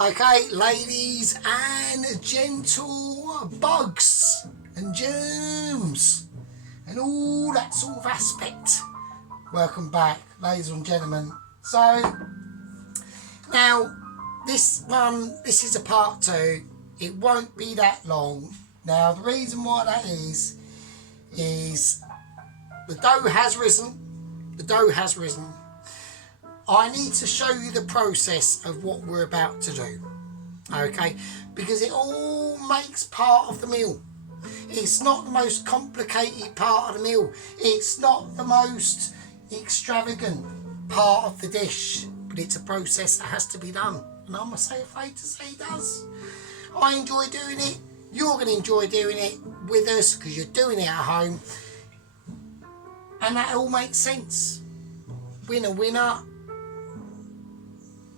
Okay, ladies and gentle bugs and germs and all that sort of aspect. Welcome back, ladies and gentlemen. So, now, this is a part 2. It won't be that long. Now, the reason why that is the dough has risen. The dough has risen. I need to show you the process of what we're about to do, okay, because it all makes part of the meal. It's not the most complicated part of the meal. It's not the most extravagant part of the dish, but it's a process that has to be done, and I'm afraid to say it does. I enjoy doing it. You're going to enjoy doing it with us because you're doing it at home, and that all makes sense. Winner, winner.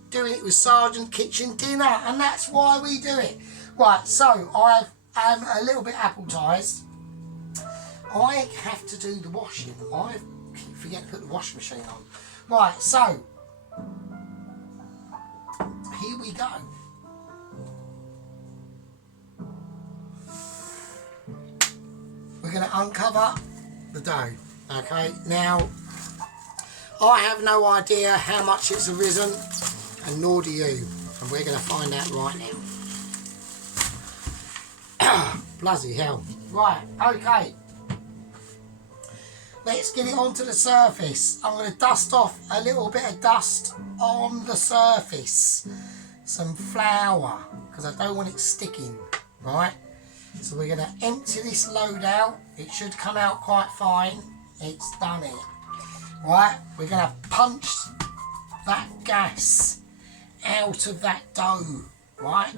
Doing it with Sargent kitchen dinner, and that's why we do it. Right, so I am a little bit appetized. I have to do the washing. I keep forgetting to put the washing machine on. Right, so here we go. We're going to uncover the dough. Okay, now I have no idea how much it's arisen, and nor do you, and we're going to find out right now. Bloody hell. Right, okay. Let's get it onto the surface. I'm going to dust off a little bit of dust on the surface. Some flour, because I don't want it sticking, right? So we're going to empty this load out. It should come out quite fine. It's done it. Right, we're going to punch that gas out of that dough, right?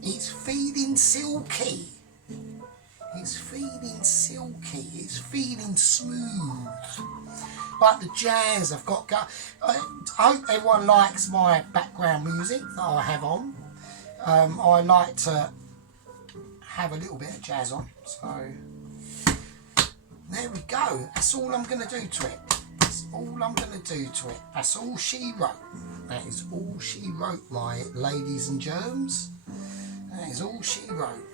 It's feeling silky. It's feeling silky. It's feeling smooth. Like the jazz I've got going. I hope everyone likes my background music that I have on. I like to have a little bit of jazz on. So there we go. That's all I'm going to do to it. That's all I'm going to do to it. That's all she wrote. That is all she wrote, my ladies and germs. That is all she wrote.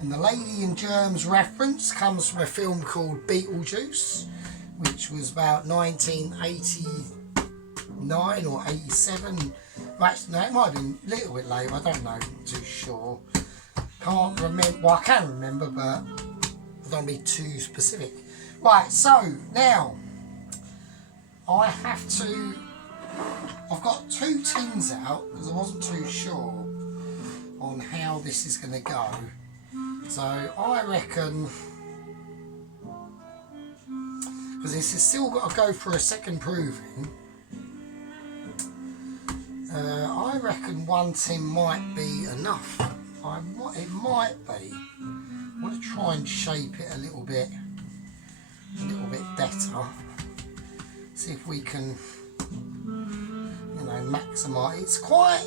And the Lady and Germs reference comes from a film called Beetlejuice, which was about 1989 or 87. Right, no, it might have been a little bit later, I don't know, I'm too sure. Can't remember, well I can remember, but I don't want to be too specific. Right, so now I've got 2 tins out because I wasn't too sure on how this is going to go. So I reckon, because this has still got to go for a second proving, I reckon 1 tin might be enough. It might be. I want to try and shape it a little bit better. See if we can, you know, maximise. It's quite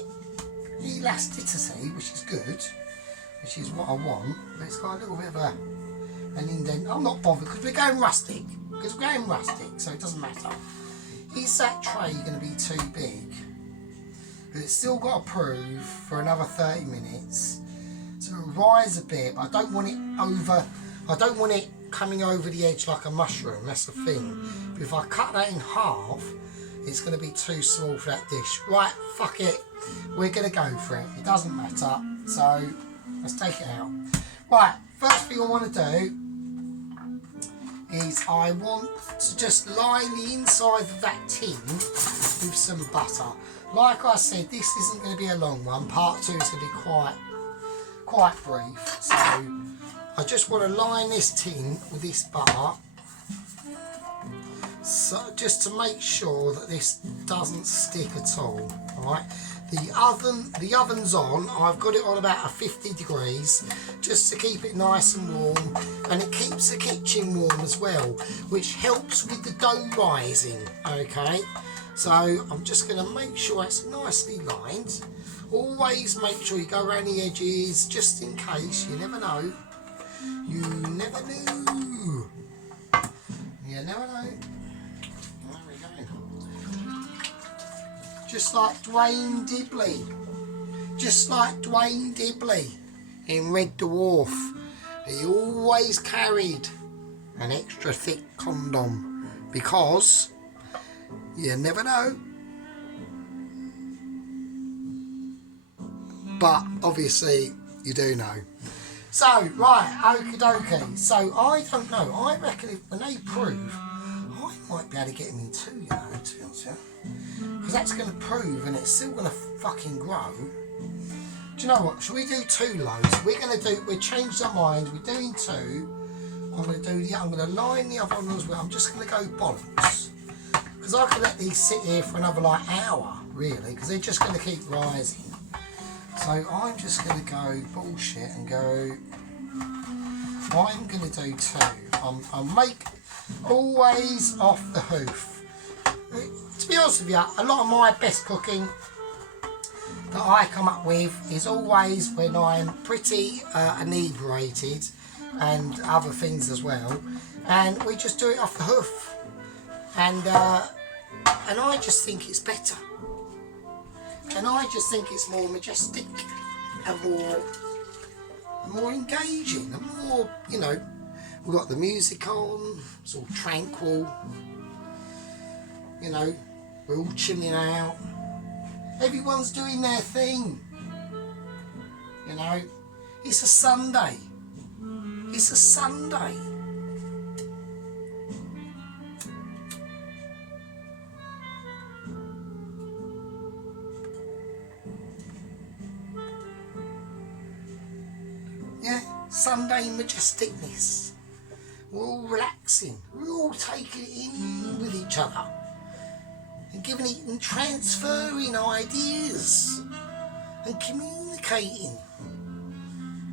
elasticity, which is good, which is what I want, but it's got a little bit of an indent. I'm not bothered because we're going rustic. So it doesn't matter. Is that tray going to be too big? But it's still got to prove for another 30 minutes. So it'll rise a bit, but I don't want it coming over the edge like a mushroom. That's the thing. But if I cut that in half, it's going to be too small for that dish. Right, fuck it. We're going to go for it. It doesn't matter. So let's take it out. Right, first thing I want to do is I want to just line the inside of that tin with some butter. Like I said, this isn't going to be a long one. Part 2 is going to be quite brief. So I just want to line this tin with this butter, so just to make sure that this doesn't stick at all. Alright, the oven's on. I've got it on about 50 degrees just to keep it nice and warm, and it keeps the kitchen warm as well, which helps with the dough rising. Okay, so I'm just going to make sure it's nicely lined. Always make sure you go around the edges just in case. You never know. You never know. You never know. There we go. Just like Dwayne Dibley. just like Dwayne Dibley in Red Dwarf, he always carried an extra thick condom because you never know. But obviously you do know. So, right, okie dokie. So, I don't know. I reckon when they prove, I might be able to get them in two, you know, to be honest with you. Because that's going to prove and it's still going to fucking grow. Do you know what? Shall we do 2 loads? We've changed our minds. We're doing 2. I'm going to line the other one as well. I'm just going to go bollocks. Because I could let these sit here for another like hour, really. Because they're just going to keep rising. So I'm just going to go bullshit and go, I'm going to do 2. I'll make always off the hoof. To be honest with you, a lot of my best cooking that I come up with is always when I'm pretty inebriated and other things as well. And we just do it off the hoof. And I just think it's better. And I just think it's more majestic and more engaging and more, you know, we've got the music on, it's all tranquil, you know, we're all chilling out, everyone's doing their thing, you know, it's a Sunday, it's a Sunday. Sunday majesticness. We're all relaxing. We're all taking it in with each other and giving it and transferring ideas and communicating.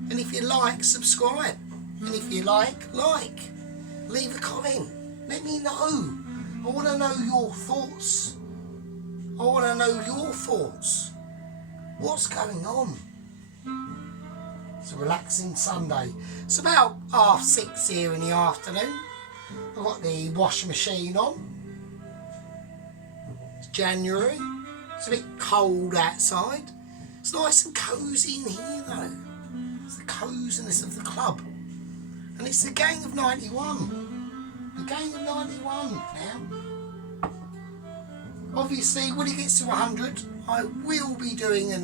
And if you like, subscribe. And if you like, leave a comment. Let me know. I want to know your thoughts. I want to know your thoughts. What's going on? It's a relaxing Sunday. It's about 6:30 here in the afternoon. I've got the washing machine on. It's January. It's a bit cold outside. It's nice and cosy in here though. It's the coziness of the club. And it's the gang of 91. The gang of 91 now. Obviously when it gets to 100, I will be doing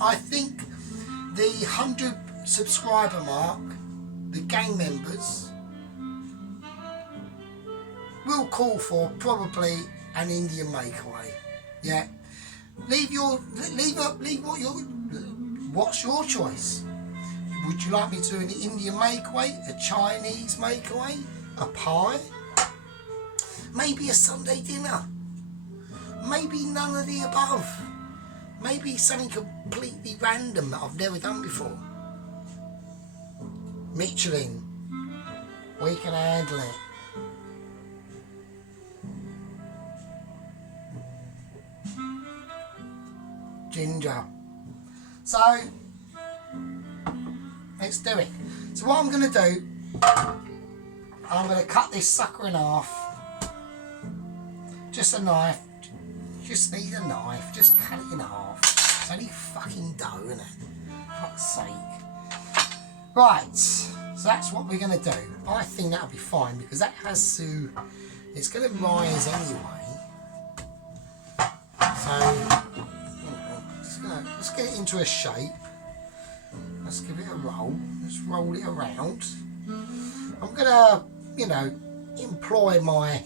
I think the 100 subscriber mark, the gang members will call for probably an Indian makeaway. Yeah, what's your choice? Would you like me to do an Indian makeaway, a Chinese makeaway, a pie, maybe a Sunday dinner, maybe none of the above, maybe something completely random that I've never done before? Michelin, we can handle it. Ginger. So, let's do it. So what I'm going to do, I'm going to cut this sucker in half. Just a knife. Just need a knife. Just cut it in half. It's only fucking dough, isn't it? For fuck's sake. Right, so that's what we're going to do. I think that'll be fine because that has to, it's going to rise anyway. So, you know, let's get it into a shape. Let's give it a roll. Let's roll it around. I'm going to, you know, employ my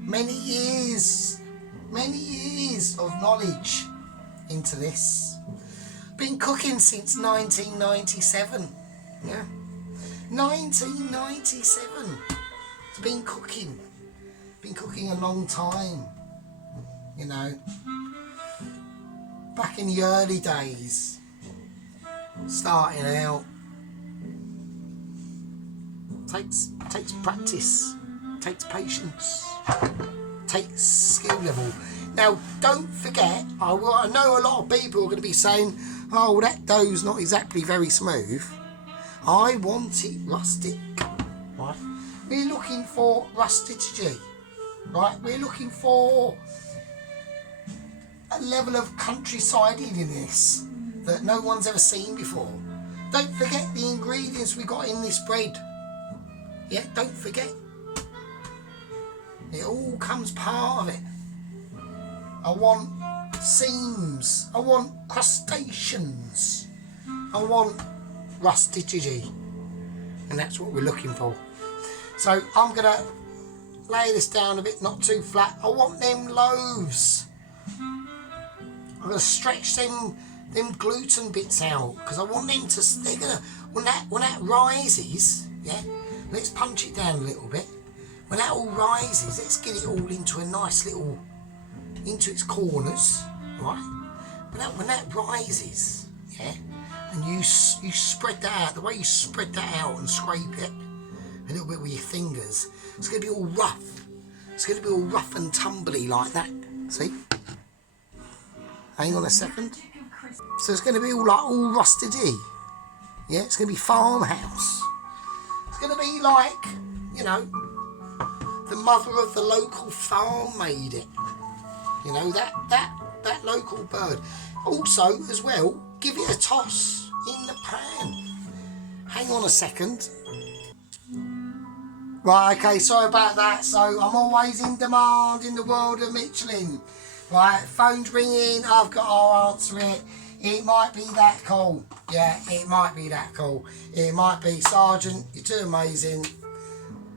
many years of knowledge into this. Been cooking since 1997. Yeah, 1997. It's been cooking a long time, you know. Back in the early days, starting out, takes practice, takes patience, takes skill level. Now, don't forget, I know a lot of people are going to be saying, oh, that dough's not exactly very smooth. I want it rustic, right? We're looking for rusticity, right? We're looking for a level of countryside in this that no one's ever seen before. Don't forget the ingredients we got in this bread. Yeah, don't forget. It all comes part of it. I want seams. I want crustaceans. I want rusticity. And that's what we're looking for. So I'm going to lay this down a bit, not too flat. I want them loaves. I'm going to stretch them gluten bits out because I want them to. They're gonna when that rises. Yeah, let's punch it down a little bit. When that all rises, let's get it all into a nice little into its corners, right? When that rises, yeah, and you spread that out. The way you spread that out and scrape it a little bit with your fingers, it's going to be all rough. It's going to be all rough and tumbly like that. See? Hang on a second. So it's going to be all rusted-y. Yeah, it's going to be farmhouse. It's going to be like, you know, the mother of the local farm made it. You know, that local bird. Also, as well, give it a toss in the pan. Hang on a second. Right, okay, sorry about that. So I'm always in demand in the world of Michelin. Right, phone's ringing, I've got to answer it. It might be that call. Yeah, it might be that call. It might be, Sargent, you're too amazing.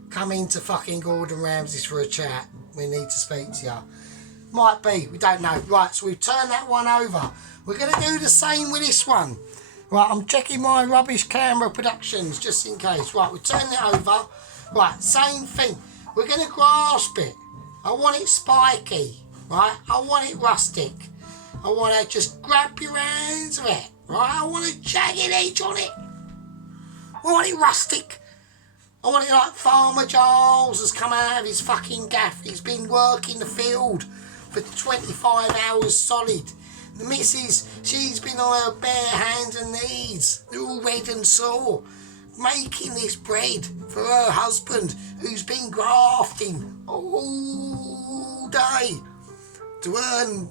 Come into fucking Gordon Ramsay's for a chat. We need to speak to you. Might be, we don't know. Right, so we've turned that one over. We're going to do the same with this one. Right, I'm checking my rubbish camera productions just in case. Right, we turn it over. Right, same thing. We're going to grasp it. I want it spiky. Right, I want it rustic. I want to just grab your hands of it. Right, I want a jagged edge on it. I want it rustic. I want it like Farmer Giles has come out of his fucking gaff. He's been working the field for 25 hours solid. The missus, she's been on her bare hands and knees. They're all red and sore. Making this bread for her husband who's been grafting all day to earn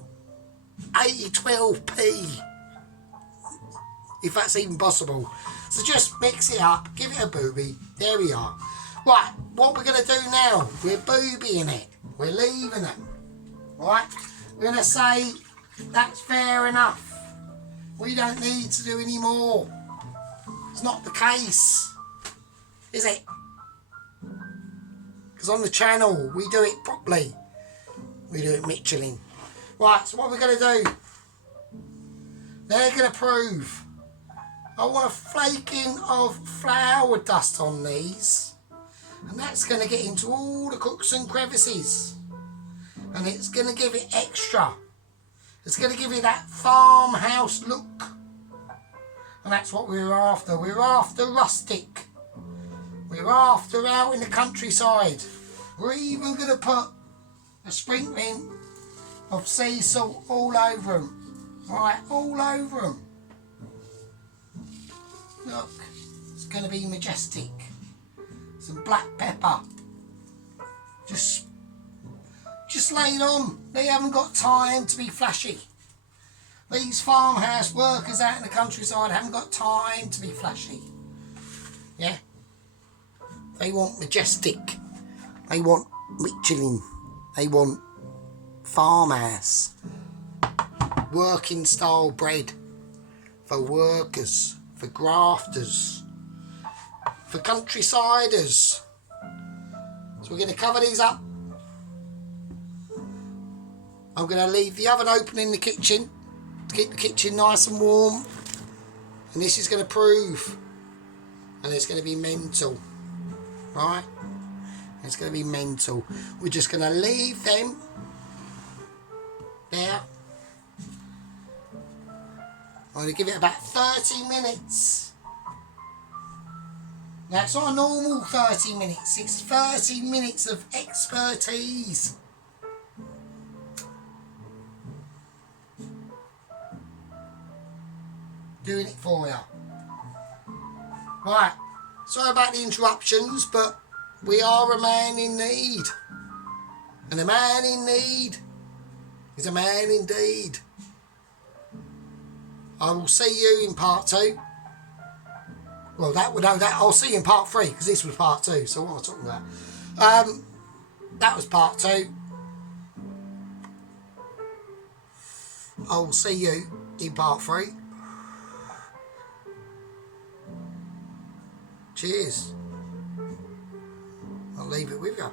12p, if that's even possible. So just mix it up, give it a booby. There we are. Right, what we're going to do now, we're boobying it. We're leaving it. Right, we're going to say that's fair enough. We don't need to do any more. It's not the case, is it? Because on the channel we do it properly. We do it Michelin. Right, so what we're going to do, they're going to prove. I want a flaking of flour dust on these, and that's going to get into all the crooks and crevices, and it's going to give it extra. It's going to give it that farmhouse look, and that's what we're after. We're after rustic. We're after out in the countryside. We're even going to put a sprinkling of sea salt all over them. Right, all over them. Look, it's going to be majestic. Some black pepper. Just lay it on. They haven't got time to be flashy. These farmhouse workers out in the countryside haven't got time to be flashy. Yeah? They want majestic. They want Michelin. They want farmhouse. Working style bread. For workers. For grafters. For countrysiders. So we're going to cover these up. I'm going to leave the oven open in the kitchen to keep the kitchen nice and warm. And this is going to prove. And it's going to be mental. Right? It's going to be mental. We're just going to leave them there. I'm going to give it about 30 minutes. Now it's not a normal 30 minutes. It's 30 minutes of expertise. Doing it for you. Right. Sorry about the interruptions, but we are a man in need. And a man in need is a man indeed. I will see you in part 2. Well, I'll see you in part 3 because this was part 2. So what am I talking about? That was part 2. I will see you in part 3. Cheers. I'll leave it with you.